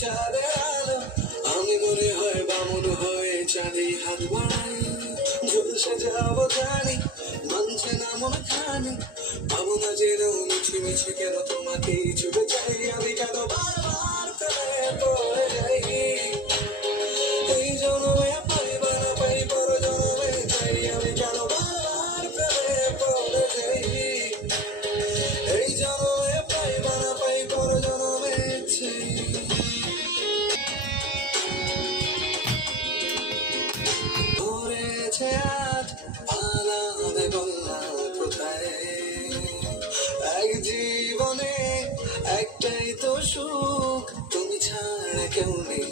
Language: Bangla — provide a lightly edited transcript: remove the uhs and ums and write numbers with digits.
চাঁদের আলো, আমি মনে হয় বামন হয়ে চাঁদে হাত বাড়াই, ঝলসে যাবো জানি, মানছে না মন খানি, পাবো না যেন মিছে মিছে কেন তোমাকেই ছুটে চাই, আমি কেন বারবার প্রেমে পড়ে যাই, এই জন্মে পাই বা না পাই পর জন্মে চাই, আমি কেন বারবার প্রেমে পড়ে যাই, এই জন্মে পাই বা না পাই পর জন্মে চাই। ধরেছে আজ আলাদা গল্লা কোথায়, এক জীবনে একটাই তো সুখ, তুমি ছাড়া কেউ নেই